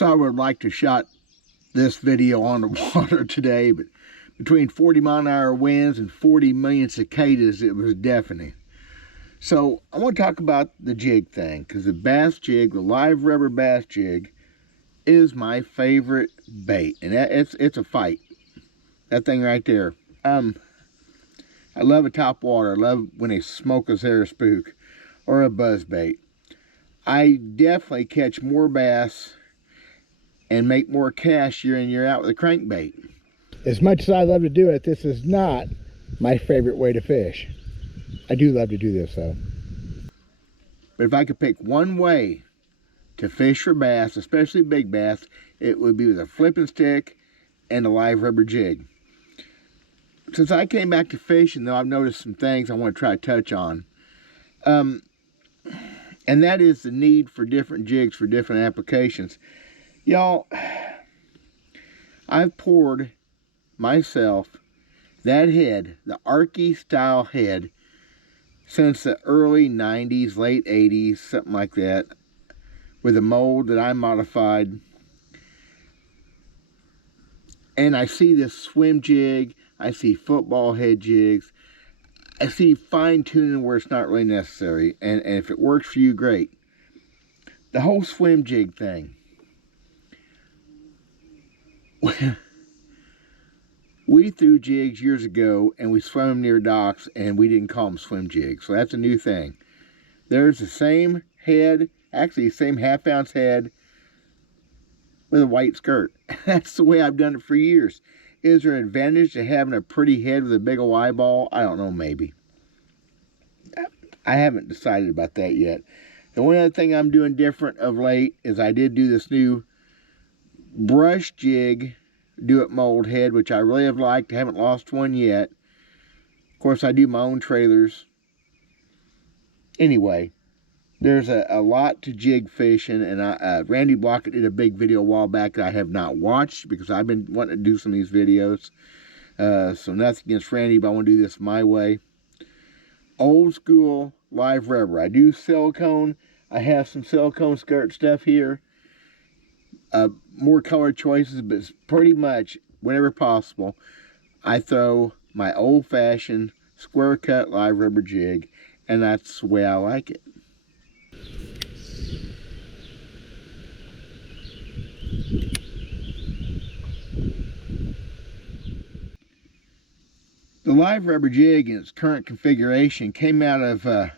So I would like to shot this video on the water today, but between 40-mile-an-hour winds and 40 million cicadas, it was deafening. So I want to talk about the jig thing, because the bass jig, the live rubber bass jig, is my favorite bait, and it's a fight. That thing right there. I love a top water. I love when they smoke us there a spook or a buzz bait. I definitely catch more bass and make more cash year in, year out with a crankbait. As much as I love to do it, this is not my favorite way to fish. I do love to do this though. But if I could pick one way to fish for bass, especially big bass, it would be with a flipping stick and a live rubber jig. Since I came back to fishing, though, I've noticed some things I want to try to touch on. And that is the need for different jigs for different applications. Y'all, I've poured myself that head, the Arky style head, since the early 90s, late 80s, something like that, with a mold that I modified. And I see this swim jig, I see football head jigs, I see fine tuning where it's not really necessary, and if it works for you, great. The whole swim jig thing. We threw jigs years ago and we swam them near docks and we didn't call them swim jigs. So that's a new thing. There's the same head, actually the same half-ounce head with a white skirt. That's the way I've done it for years. Is there an advantage to having a pretty head with a big old eyeball? I don't know, maybe. I haven't decided about that yet. The one other thing I'm doing different of late is I did do this new brush jig do-it mold head, which I really have liked. I haven't lost one yet. Of course, I do my own trailers. Anyway, there's a lot to jig fishing, and Randy Blockett did a big video a while back that I have not watched because I've been wanting to do some of these videos. So nothing against Randy, but I want to do this my way. Old school live rubber. I do silicone. I have some silicone skirt stuff here. More color choices, but pretty much whenever possible, I throw my old-fashioned square cut live rubber jig, and that's the way I like it. The live rubber jig in its current configuration came out of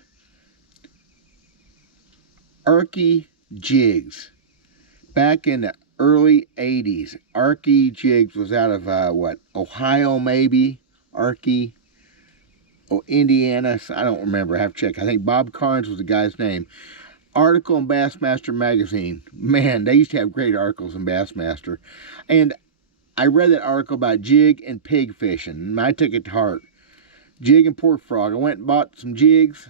Arky jigs. Back in the early 80s, Arky jigs was out of, Ohio maybe? Arky, Indiana, I don't remember, I have to check. I think Bob Carnes was the guy's name. Article in Bassmaster magazine. Man, they used to have great articles in Bassmaster. And I read that article about jig and pig fishing, and I took it to heart. Jig and pork frog. I went and bought some jigs.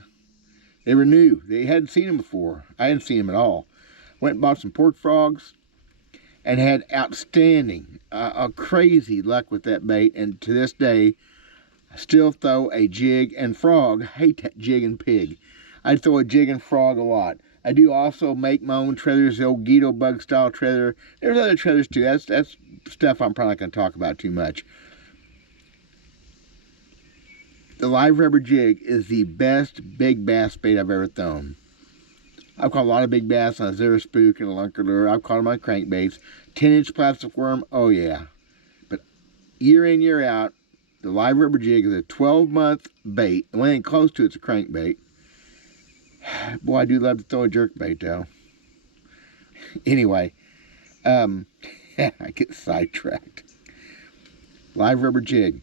They were new. They hadn't seen them before. I hadn't seen them at all. Went and bought some pork frogs and had outstanding, crazy luck with that bait. And to this day, I still throw a jig and frog. I hate that jig and pig. I throw a jig and frog a lot. I do also make my own trailers, the old Guido bug style trailer. There's other trailers too. That's stuff I'm probably not going to talk about too much. The live rubber jig is the best big bass bait I've ever thrown. I've caught a lot of big bass on a zero spook and a lunker lure. I've caught them on crankbaits. 10-inch plastic worm, oh yeah. But year in, year out, the live rubber jig is a 12-month bait. The one ain't close to it's a crankbait. Boy, I do love to throw a jerkbait though. Anyway, I get sidetracked. Live rubber jig.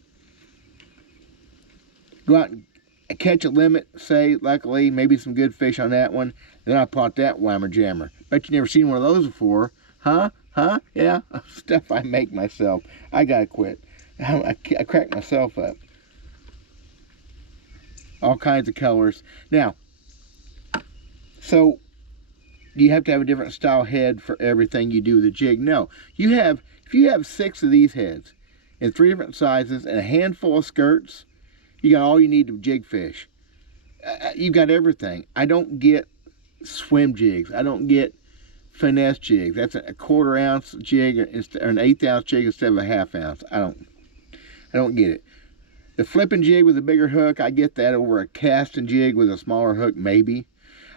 Go out and catch a limit, say, luckily, maybe some good fish on that one. Then I pot that whammer jammer. Bet you never seen one of those before. Huh? Yeah, stuff I make myself. I gotta quit. I crack myself up. All kinds of colors. Now, so you have to have a different style head for everything you do with a jig. No, if you have 6 of these heads in 3 different sizes and a handful of skirts, you got all you need to jig fish. You've got everything. I don't get swim jigs. I don't get finesse jigs. That's a 1/4 ounce jig or an 1/8 ounce jig instead of a 1/2 ounce. I don't get it. The flipping jig with a bigger hook, I get that over a casting jig with a smaller hook, maybe.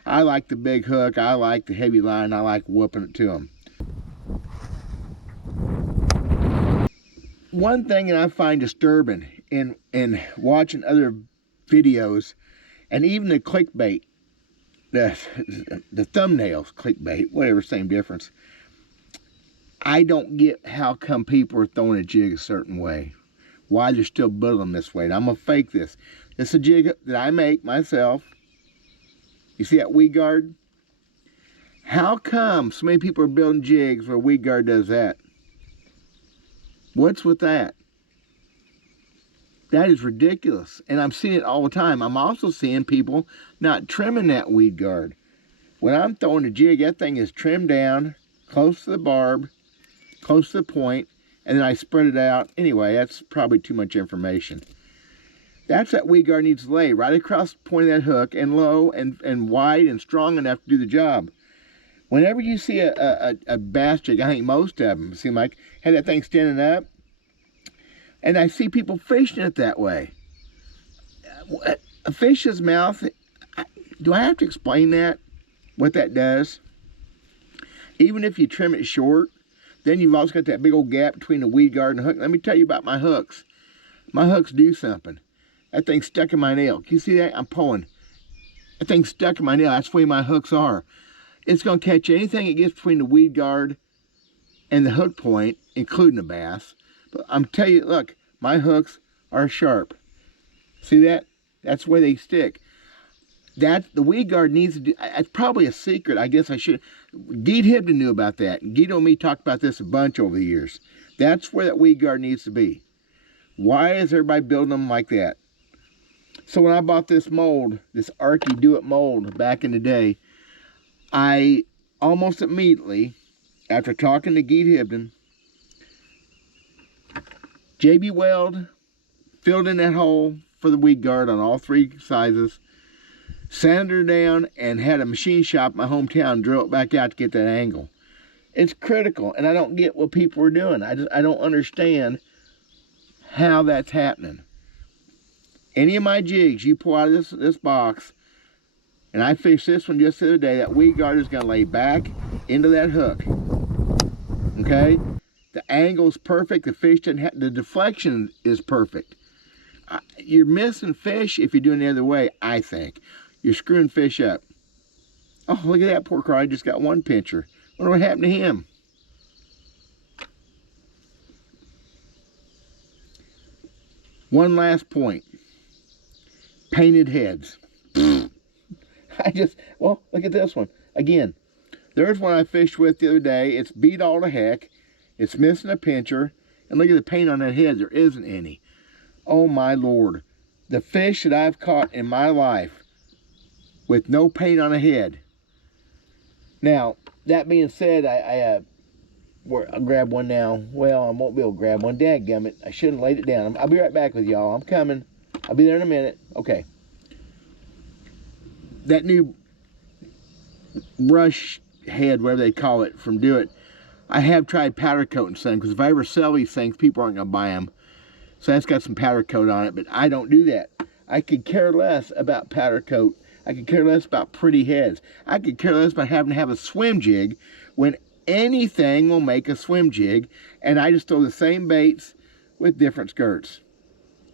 I like the big hook. I like the heavy line. I like whooping it to them. One thing that I find disturbing in watching other videos, and even the clickbait, the thumbnails, clickbait, whatever, same difference. I don't get how come people are throwing a jig a certain way. Why they're still building this way. And I'm going to fake this. This is a jig that I make myself. You see that weed guard? How come so many people are building jigs where a weed guard does that? What's with that? That is ridiculous. And I'm seeing it all the time. I'm also seeing people not trimming that weed guard. When I'm throwing a jig, that thing is trimmed down, close to the barb, close to the point, and then I spread it out. Anyway, that's probably too much information. That's that weed guard needs to lay right across the point of that hook, and low and wide and strong enough to do the job. Whenever you see a bass jig, I think most of them seem like have that thing standing up, and I see people fishing it that way. A fish's mouth, do I have to explain that? What that does? Even if you trim it short, then you've also got that big old gap between the weed guard and the hook. Let me tell you about my hooks. My hooks do something. That thing's stuck in my nail. Can you see that? I'm pulling. That thing's stuck in my nail. That's the way my hooks are. It's going to catch anything it gets between the weed guard and the hook point, including the bass. But I'm telling you, look, my hooks are sharp. See that? That's the way they stick. The weed guard needs to do, it's probably a secret. I guess I should. Geet Hibden knew about that. Geet and me talked about this a bunch over the years. That's where that weed guard needs to be. Why is everybody building them like that? So when I bought this mold, this Arky Do-It mold back in the day, I almost immediately, after talking to Geet Hibden, JB Weld filled in that hole for the weed guard on all 3 sizes, sanded her down, and had a machine shop in my hometown drill it back out to get that angle. It's critical, and I don't get what people are doing. I don't understand how that's happening. Any of my jigs you pull out of this box, and I fished this one just the other day, that weed guard is going to lay back into that hook. Okay? The angle's perfect. The fish doesn't have, the deflection is perfect. You're missing fish if you're doing it the other way, I think. You're screwing fish up. Oh, look at that poor crawdad. Just got one pincher. Wonder what happened to him. One last point. Painted heads. Well, look at this one. Again, there's one I fished with the other day. It's beat all to heck. It's missing a pincher. And look at the paint on that head. There isn't any. Oh my Lord. The fish that I've caught in my life with no paint on a head. Now, that being said, I'll grab one now. Well, I won't be able to grab one. Dadgummit, I shouldn't have laid it down. I'll be right back with y'all. I'm coming. I'll be there in a minute. Okay. That new brush head, whatever they call it, from Do It, I have tried powder coating some, because if I ever sell these things, people aren't going to buy them. So that's got some powder coat on it, but I don't do that. I could care less about powder coat. I could care less about pretty heads. I could care less about having to have a swim jig when anything will make a swim jig, and I just throw the same baits with different skirts.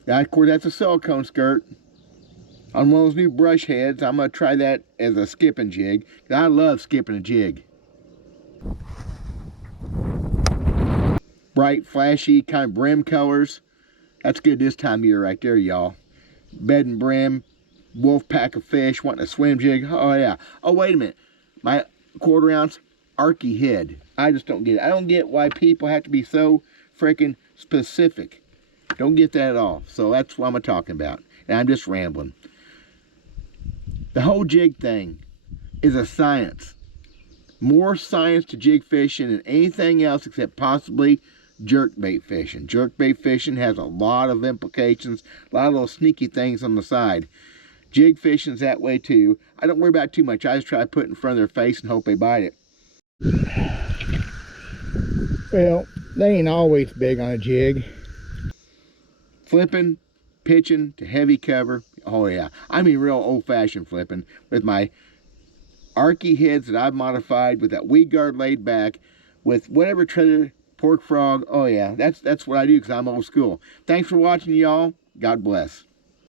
Now, of course, that's a silicone skirt. On one of those new brush heads, I'm going to try that as a skipping jig. I love skipping a jig. Bright, flashy, kind of brim colors. That's good this time of year right there, y'all. Bed and brim, wolf pack of fish, wanting a swim jig. Oh, yeah. Oh, wait a minute. My 1/4 ounce Arky head. I just don't get it. I don't get why people have to be so freaking specific. Don't get that at all. So that's what I'm talking about. And I'm just rambling. The whole jig thing is a science. More science to jig fishing than anything else except possibly jerkbait fishing. Jerkbait fishing has a lot of implications, a lot of little sneaky things on the side. Jig fishing's that way too. I don't worry about it too much. I just try to put it in front of their face and hope they bite it. Well, they ain't always big on a jig. Flipping, pitching to heavy cover. Oh yeah, I mean real old-fashioned flipping with my arky heads that I've modified with that weed guard laid back with whatever trailer, pork frog. Oh yeah, that's what I do because I'm old school. Thanks for watching, y'all. God bless.